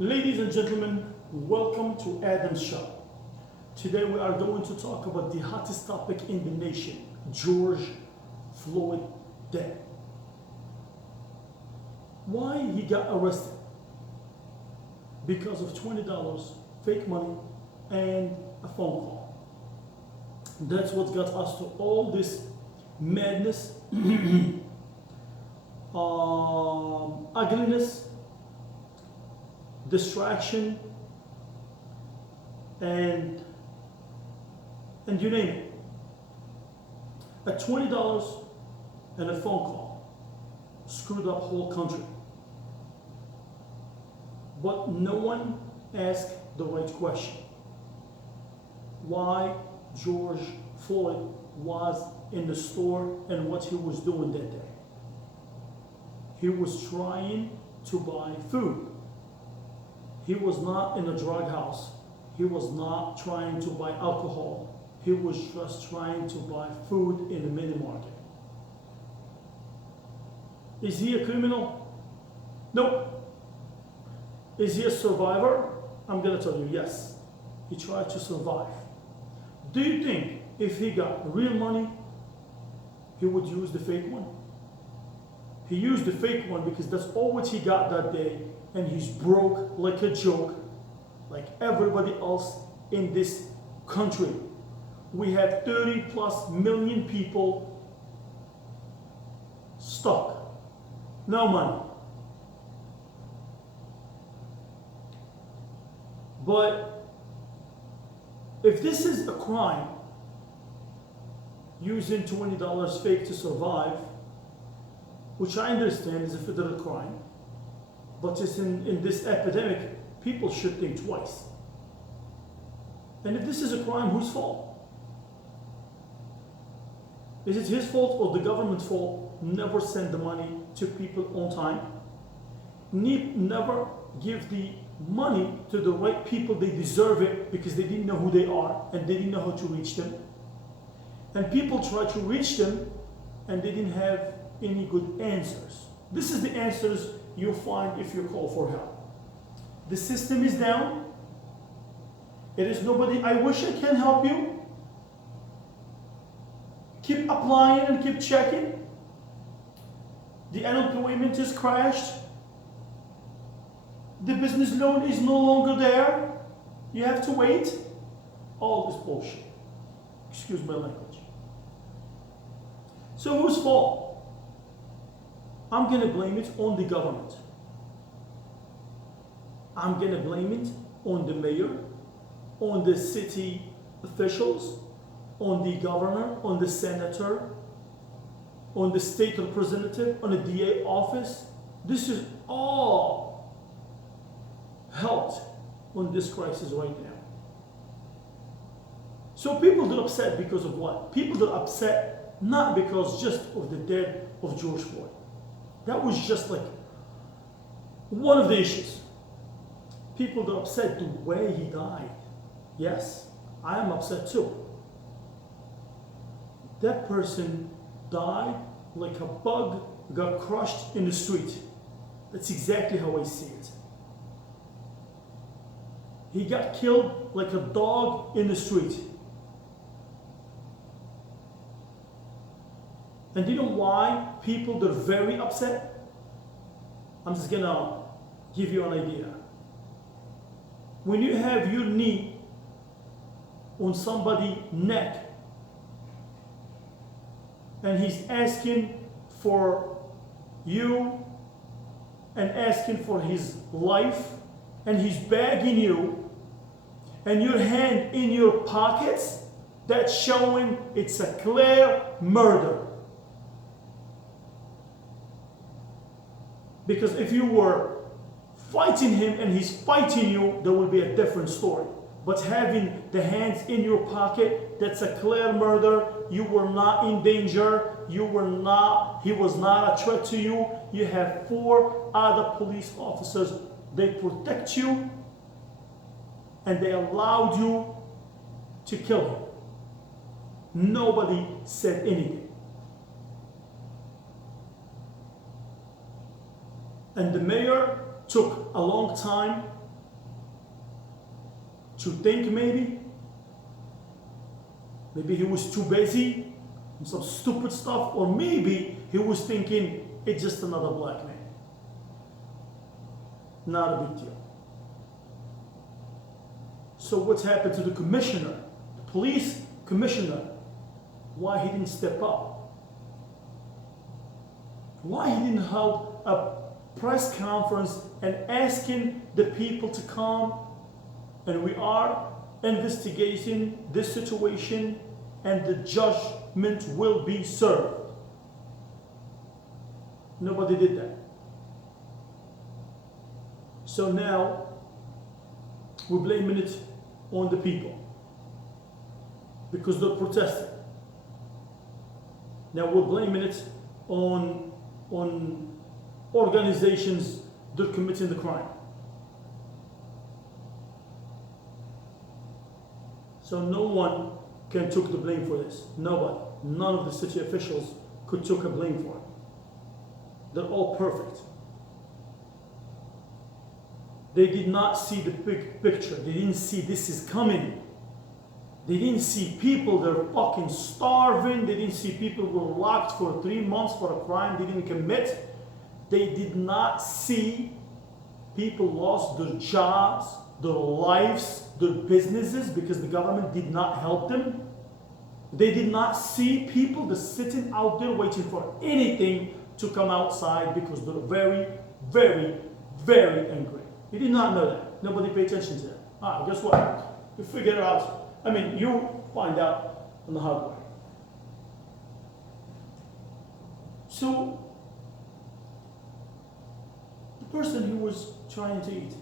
Ladies and gentlemen, welcome to Adam's Show. Today we are going to talk about the hottest topic in the nation, George Floyd death. Why he got arrested? Because of $20, fake money, and a phone call. That's what got us to all this madness, ugliness, distraction, and you name it. At $20 and a phone call screwed up whole country. But no one asked the right question. Why George Floyd was in the store and what he was doing that day. He was trying to buy food. He was not in a drug house. He was not trying to buy alcohol. He was just trying to buy food in the mini market. Is he a criminal? No. Is he a survivor? I'm going to tell you, yes. He tried to survive. Do you think if he got real money, he would use the fake one? He used the fake one because that's all what he got that day, and he's broke like a joke, like everybody else in this country. We have 30 plus million people stuck. No money. But if this is a crime, using $20 fake to survive, which I understand is a federal crime, but it's in this epidemic, people should think twice. And if this is a crime, whose fault? Is it his fault or the government's fault? Never send the money to people on time. Never give the money to the right people. They deserve it because they didn't know who they are and they didn't know how to reach them. And people try to reach them and they didn't have any good answers. This is the answers you find if you call for help. The system is down. It is nobody. I wish I can help you. Keep applying and keep checking. The unemployment is crashed. The business loan is no longer there. You have to wait. All this bullshit. Excuse my language. So whose fault? I'm going to blame it on the government. I'm going to blame it on the mayor, on the city officials, on the governor, on the senator, on the state representative, on the DA office. This is all helped on this crisis right now. So people are upset because of what? People are upset not because just of the death of George Floyd. That was just like one of the issues. People are upset the way he died. Yes, I am upset too. That person died like a bug got crushed in the street. That's exactly how I see it. He got killed like a dog in the street. And do you know why people are very upset? I'm just gonna give you an idea. When you have your knee on somebody's neck and he's asking for you and asking for his life and he's begging you and your hand in your pockets, that's showing it's a clear murder. Because if you were fighting him and he's fighting you, there will be a different story. But having the hands in your pocket, that's a clear murder. You were not in danger. He was not a threat to you. You have 4 other police officers. They protect you and they allowed you to kill him. Nobody said anything. And the mayor took a long time to think maybe. Maybe he was too busy on some stupid stuff, or maybe he was thinking it's just another black man. Not a big deal. So what's happened to the commissioner, the police commissioner? Why he didn't step up? Why he didn't hold a press conference and asking the people to come, and we are investigating this situation and the judgment will be served. Nobody did that. So now we're blaming it on the people because they're protesting. Now we're blaming it on organizations that are committing the crime. So no one can take the blame for this. Nobody. None of the city officials could take a blame for it. They're all perfect. They did not see the big picture. They didn't see this is coming. They didn't see people that are fucking starving. They didn't see people who were locked for 3 months for a crime they didn't commit. They did not see people lost their jobs, their lives, their businesses because the government did not help them. They did not see people that sitting out there waiting for anything to come outside because they're very, very, very angry. You did not know that. Nobody paid attention to that. Guess what? You figure it out. I mean, you find out on the hard way. So, the person who was trying to eat,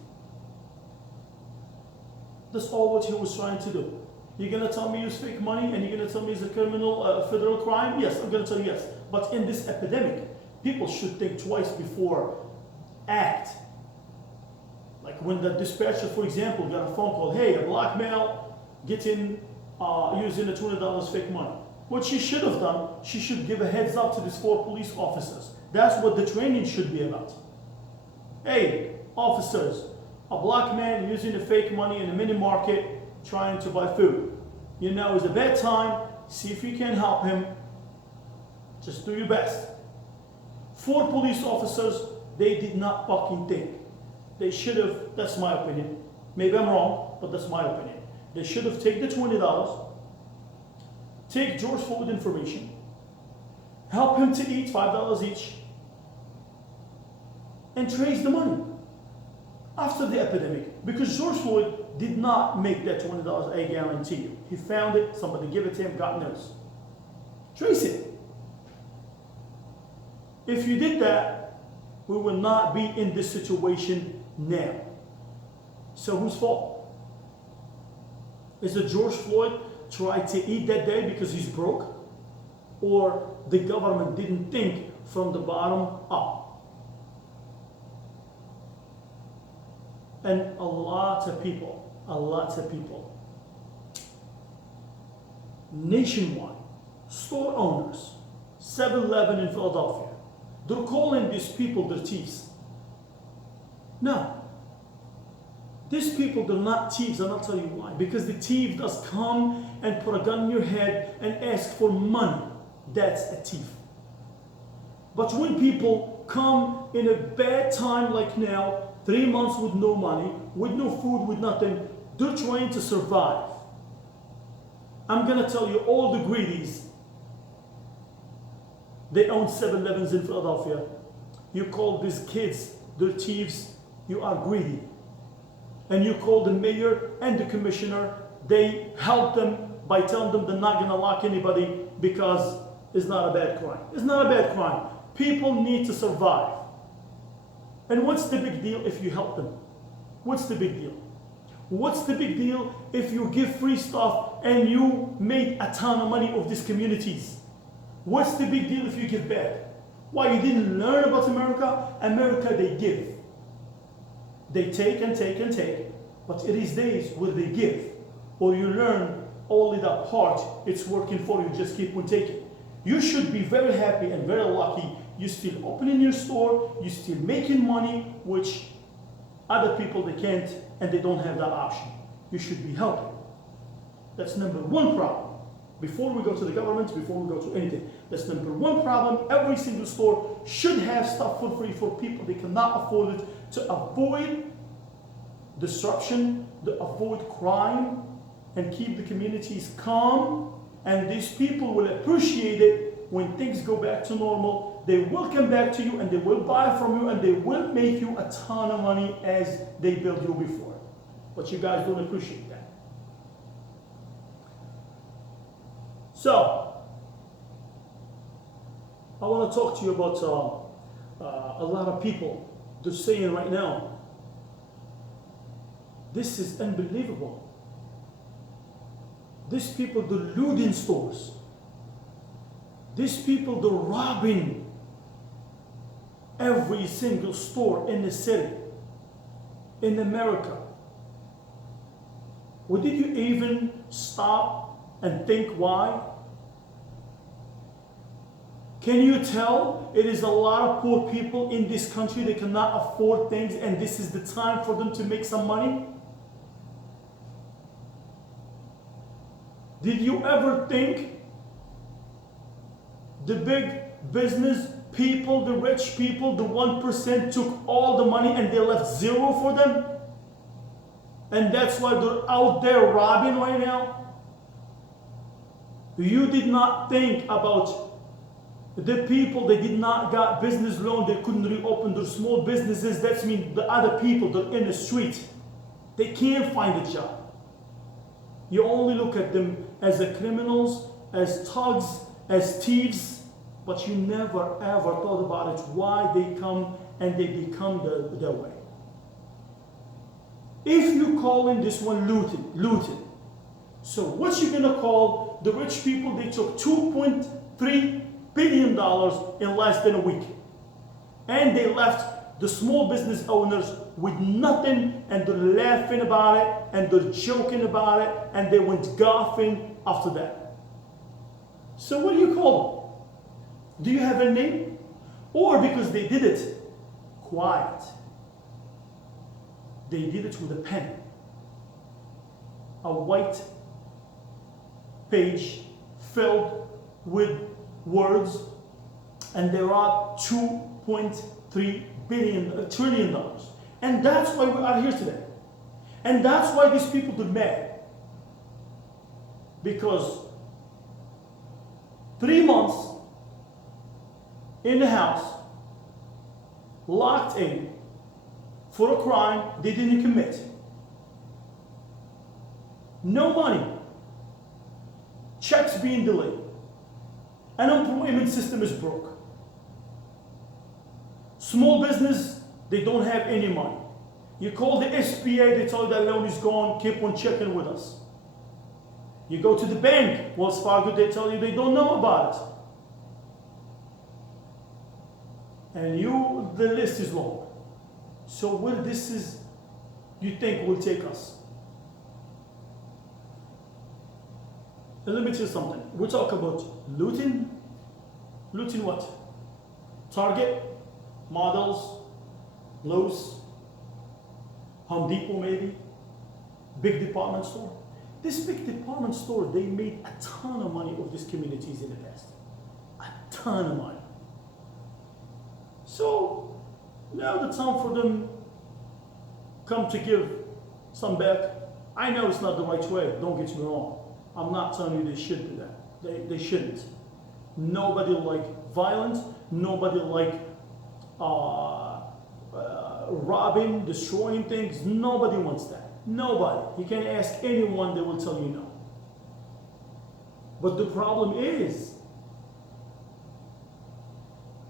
that's all what he was trying to do. You're going to tell me it's fake money and you're going to tell me it's a criminal, federal crime? Yes, I'm going to tell you yes. But in this epidemic, people should think twice before act. Like when the dispatcher, for example, got a phone call, hey, a black male getting, using the $20 fake money. What she should have done, she should give a heads up to these 4 police officers. That's what the training should be about. Hey, officers, a black man using the fake money in a mini market trying to buy food. You know, it's a bad time. See if you can help him. Just do your best. 4 police officers, they did not fucking think. They should have, that's my opinion. Maybe I'm wrong, but that's my opinion. They should have taken the $20, take George Floyd information, help him to eat $5 each, and trace the money after the epidemic. Because George Floyd did not make that $20, I guarantee you. He found it, somebody gave it to him, God knows. Trace it. If you did that, we will not be in this situation now. So whose fault? Is it George Floyd tried to eat that day because he's broke? Or the government didn't think from the bottom up? And a lot of people, nationwide, store owners, 7-Eleven in Philadelphia, they're calling these people their thieves. No. These people, they're not thieves, and I'll tell you why. Because the thief does come and put a gun in your head and ask for money. That's a thief. But when people come in a bad time like now, 3 months with no money, with no food, with nothing, they're trying to survive. I'm going to tell you, all the greedies, they own 7-Elevens in Philadelphia. You call these kids, they're thieves, you are greedy. And you call the mayor and the commissioner, they help them by telling them they're not going to lock anybody because it's not a bad crime. It's not a bad crime. People need to survive. And what's the big deal if you help them? What's the big deal? What's the big deal if you give free stuff and you make a ton of money of these communities? What's the big deal if you give back? Why, you didn't learn about America? America, they give. They take and take and take. But it is days where they give. Or you learn only that part, it's working for you, just keep on taking. You should be very happy and very lucky. You're still opening your store, you're still making money, which other people, they can't and they don't have that option. you should be helping. That's number one problem. Before we go to the government, before we go to anything, that's number one problem. Every single store should have stuff for free for people they cannot afford it, to avoid disruption, to avoid crime, and keep the communities calm. And these people will appreciate it when things go back to normal. They will come back to you and they will buy from you and they will make you a ton of money as they built you before. But you guys don't appreciate that. So, I want to talk to you about a lot of people. They're saying right now, this is unbelievable. These people, they're looting stores. These people, they're robbing every single store in the city, in America. Well, did you even stop and think why? Can you tell it is a lot of poor people in this country that cannot afford things and this is the time for them to make some money? Did you ever think the big business people, the rich people, the 1% took all the money and they left zero for them? And that's why they're out there robbing right now? You did not think about the people that did not got business loan, they couldn't reopen their small businesses. That means the other people that are in the street, they can't find a job. You only look at them as the criminals, as thugs, as thieves, but you never ever thought about it, why they come and they become that way. If you call in this one looting, so what you gonna call the rich people? They took $2.3 billion in less than a week. And they left the small business owners with nothing, and they're laughing about it, and they're joking about it, and they went golfing after that. So what do you call them? Do you have a name? Or because they did it quiet. They did it with a pen. A white page filled with words, and there are $2.3 trillion. And that's why we are here today. And that's why these people are mad. Because 3 months in the house, locked in for a crime they didn't commit. No money. Checks being delayed. Unemployment system is broke. Small business, they don't have any money. You call the SBA, they tell you that loan is gone, keep on checking with us. You go to the bank, Wells Fargo, they tell you they don't know about it. And the list is long. So where this is, you think will take us? And let me tell you something. We talk about looting. Looting what? Target, Models, Lowe's, Home Depot maybe, big department store. This big department store, they made a ton of money of these communities in the past. A ton of money. So now the time for them come to give some back. I know it's not the right way, don't get me wrong. I'm not telling you they should do that. They shouldn't. Nobody like violence. Nobody like robbing, destroying things. Nobody wants that. Nobody. You can ask anyone, they will tell you no. But the problem is,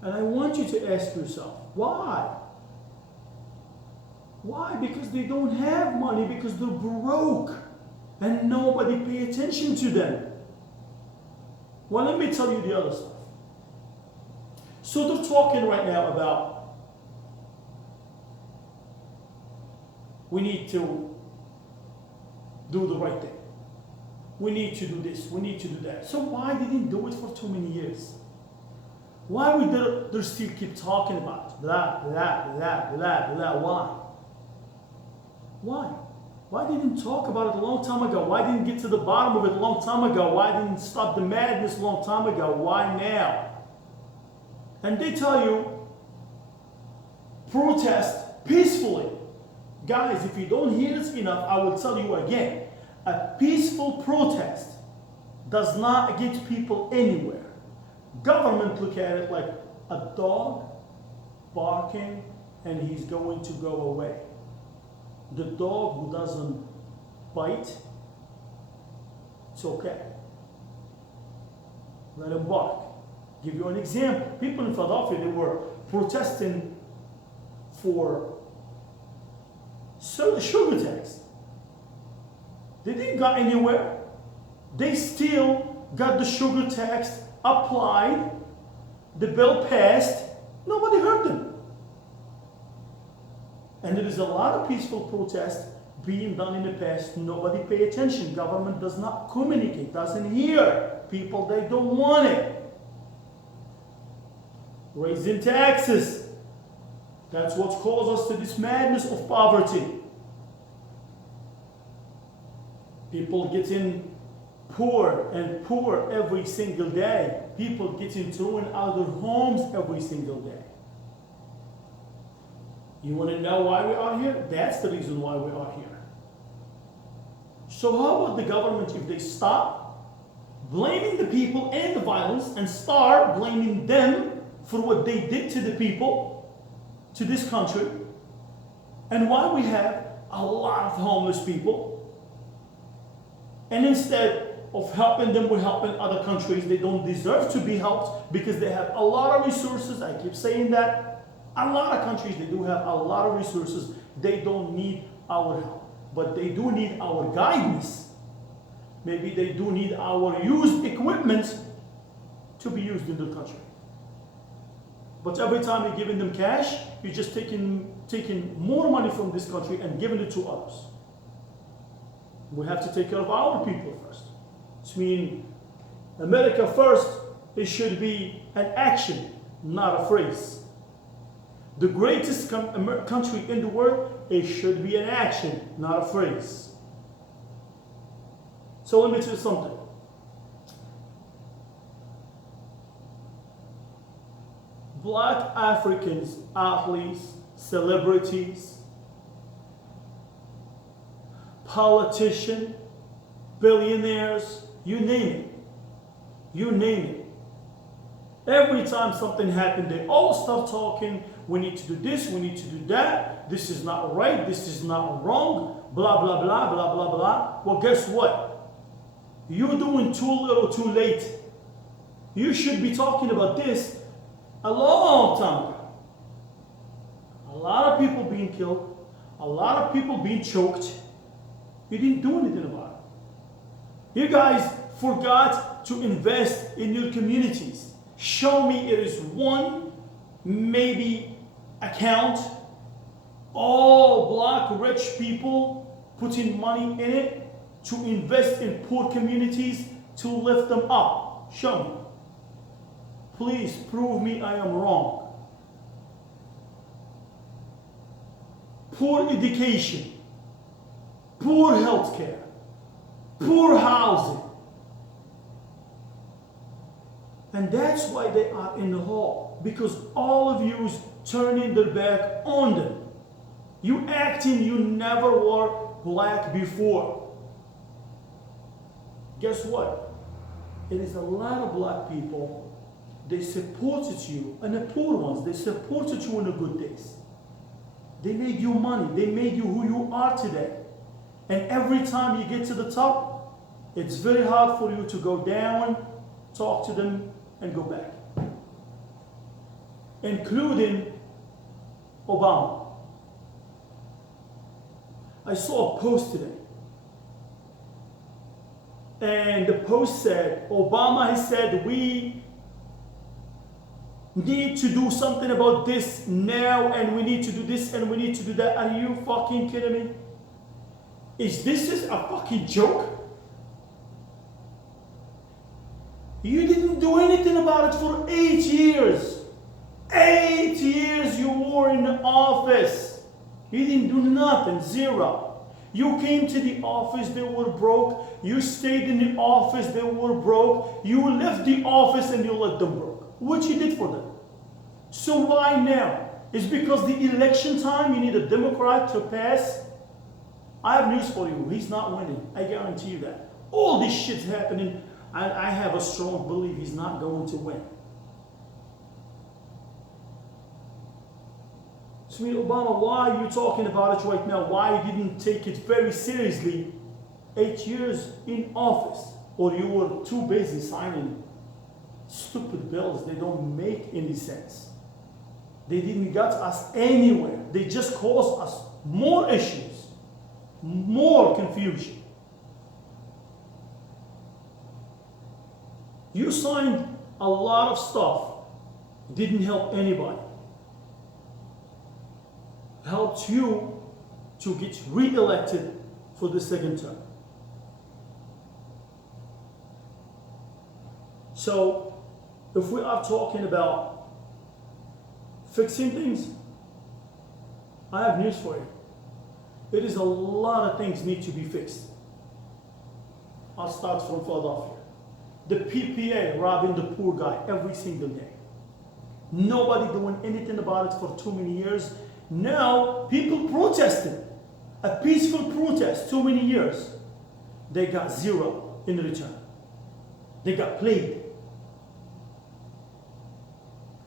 and I want you to ask yourself, why? Why? Because they don't have money, because they're broke. And nobody pay attention to them. Well, let me tell you the other stuff. So they're talking right now about we need to do the right thing. We need to do this. We need to do that. So why didn't do it for too many years? Why we they still keep talking about it? Blah, blah, blah, blah, blah. Why? Why? Why didn't talk about it a long time ago? Why didn't get to the bottom of it a long time ago? Why didn't stop the madness a long time ago? Why now? And they tell you, protest peacefully. Guys, if you don't hear this enough, I will tell you again. A peaceful protest does not get people anywhere. Government look at it like a dog barking and he's going to go away. The dog who doesn't bite, it's okay. Let him bark. Give you an example. People in Philadelphia, they were protesting for sugar tax. They didn't go anywhere. They still got the sugar tax applied. The bill passed. Nobody heard them. And there is a lot of peaceful protests being done in the past. Nobody pay attention. Government does not communicate, doesn't hear. People, they don't want it. Raising taxes. That's what caused us to this madness of poverty. People getting poor and poor every single day. People getting thrown out of their homes every single day. You want to know why we are here? That's the reason why we are here. So how about the government if they stop blaming the people and the violence and start blaming them for what they did to the people, to this country, and why we have a lot of homeless people, and instead of helping them, we're helping other countries. They don't deserve to be helped because they have a lot of resources. I keep saying that. A lot of countries, they do have a lot of resources. They don't need our help, but they do need our guidance. Maybe they do need our used equipment to be used in the country. But every time you're giving them cash, you're just taking more money from this country and giving it to others. We have to take care of our people first. Which means America first, it should be an action, not a phrase. The greatest country in the world, it should be an action, not a phrase. So let me tell you something. Black Africans, athletes, celebrities, politicians, billionaires, you name it. You name it. Every time something happened, they all start talking. We need to do this, we need to do that. This is not right, this is not wrong. Blah, blah, blah, blah, blah, blah. Well, guess what? You're doing too little, too late. You should be talking about this a long time ago. A lot of people being killed, a lot of people being choked. You didn't do anything about it. You guys forgot to invest in your communities. Show me it is one, maybe account, all black rich people putting money in it to invest in poor communities to lift them up. Show me. Please prove me I am wrong. Poor education, poor healthcare, poor housing. And that's why they are in the hall. Because all of you is turning their back on them. You acting you never were black before. Guess what? It is a lot of black people. They supported you, and the poor ones, they supported you in the good days. They made you money. They made you who you are today. And every time you get to the top, it's very hard for you to go down, talk to them, and go back. Including Obama. I saw a post today. And the post said, Obama has said, we need to do something about this now, and we need to do this, and we need to do that. Are you fucking kidding me? Is this a fucking joke? You didn't do anything about it for 8 years. 8 years you were in office. You didn't do nothing, zero. You came to the office, they were broke. You stayed in the office, they were broke. You left the office and you let them broke. What you did for them? So why now? It's because the election time, you need a Democrat to pass. I have news for you. He's not winning. I guarantee you that. All this shit's happening, and I have a strong belief he's not going to win. So, Obama, why are you talking about it right now? Why you didn't take it very seriously 8 years in office? Or you were too busy signing stupid bills. They don't make any sense. They didn't get us anywhere. They just caused us more issues, more confusion. You signed a lot of stuff. Didn't help anybody. Helped you to get re-elected for the second term. So, if we are talking about fixing things, I have news for you. There is a lot of things need to be fixed. I'll start from Philadelphia. The PPA robbing the poor guy every single day. Nobody doing anything about it for too many years. Now, people protested. A peaceful protest, too many years. They got zero in return. They got played.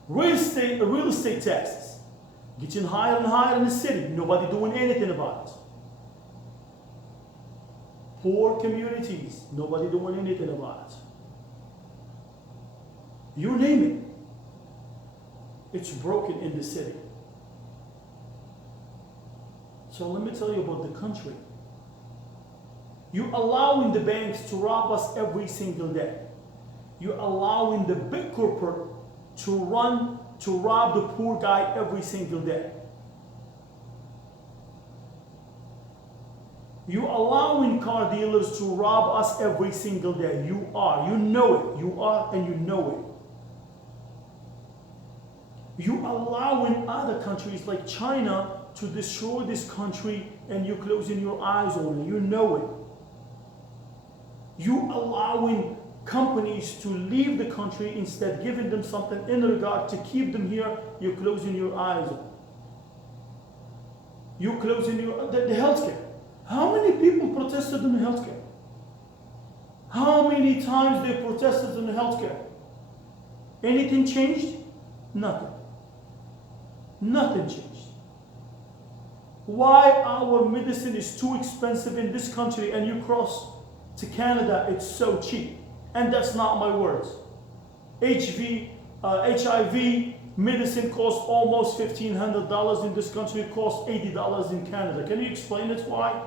Real estate taxes getting higher and higher in the city. Nobody doing anything about it. Poor communities. Nobody doing anything about it. You name it. It's broken in the city. So let me tell you about the country. You allowing the banks to rob us every single day. You allowing the big corporate to rob the poor guy every single day. You allowing car dealers to rob us every single day. You know it. You are and you know it. You allowing other countries like China to destroy this country and you closing your eyes on it. You know it. You allowing companies to leave the country, instead giving them something in regard to keep them here. You're closing your eyes on. You're closing the healthcare. How many people protested in the healthcare? How many times they protested in the healthcare? Anything changed? Nothing. Nothing changed. Why our medicine is too expensive in this country and you cross to Canada, it's so cheap? And that's not my words. HIV medicine costs almost $1,500 in this country. It costs $80 in Canada. Can you explain it why?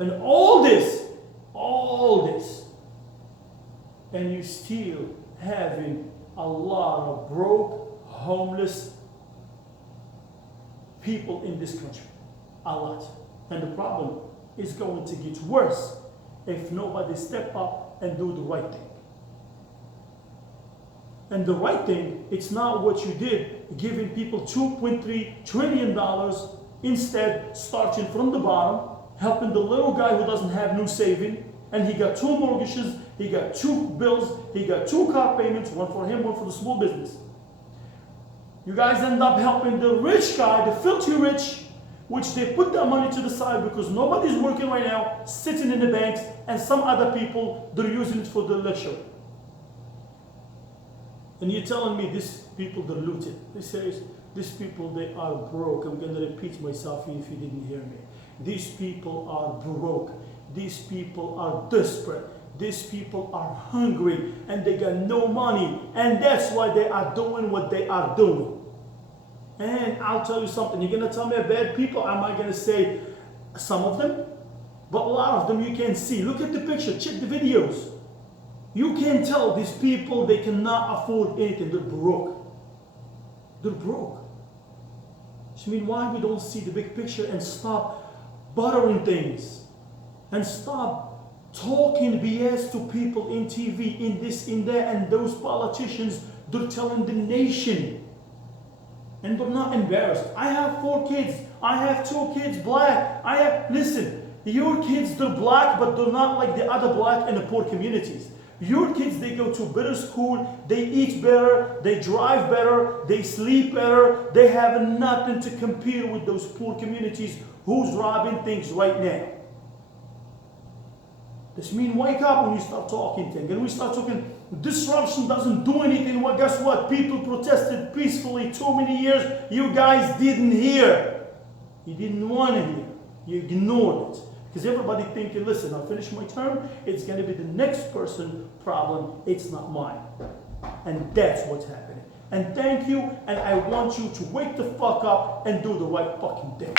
And all this, and you still having a lot of broke, homeless people in this country. A lot. And the problem is going to get worse if nobody step up and do the right thing. And the right thing, it's not what you did, giving people $2.3 trillion, instead starting from the bottom, helping the little guy who doesn't have no saving, and he got 2 mortgages, he got 2 bills, he got 2 car payments, one for him, one for the small business. You guys end up helping the rich guy, the filthy rich, which they put their money to the side because nobody's working right now, sitting in the banks, and some other people, they're using it for the luxury. And you're telling me these people, they're looted. They say, these people, they are broke. I'm going to repeat myself if you didn't hear me. These people are broke. These people are desperate. These people are hungry and they got no money. And that's why they are doing what they are doing. And I'll tell you something. You're going to tell me bad people? Am I going to say some of them? But a lot of them you can see. Look at the picture. Check the videos. You can tell these people, they cannot afford anything. They're broke. They're broke. I mean, why we don't see the big picture and stop buttering things and stop talking BS to people in TV, in this, in that, and those politicians, they're telling the nation. and they're not embarrassed. I have 4 kids. I have 2 kids black. Listen, your kids, they're black, but they're not like the other black in the poor communities. Your kids, they go to better school, they eat better, they drive better, they sleep better, they have nothing to compare with those poor communities who's robbing things right now. This means wake up when you start talking things. And we start talking, disruption doesn't do anything. Well, guess what? People protested peacefully too many years. You guys didn't hear. You didn't want to hear. You ignored it. Because everybody thinking, listen, I'll finish my term. It's going to be the next person's problem. It's not mine. And that's what's happening. And thank you. And I want you to wake the fuck up and do the right fucking thing.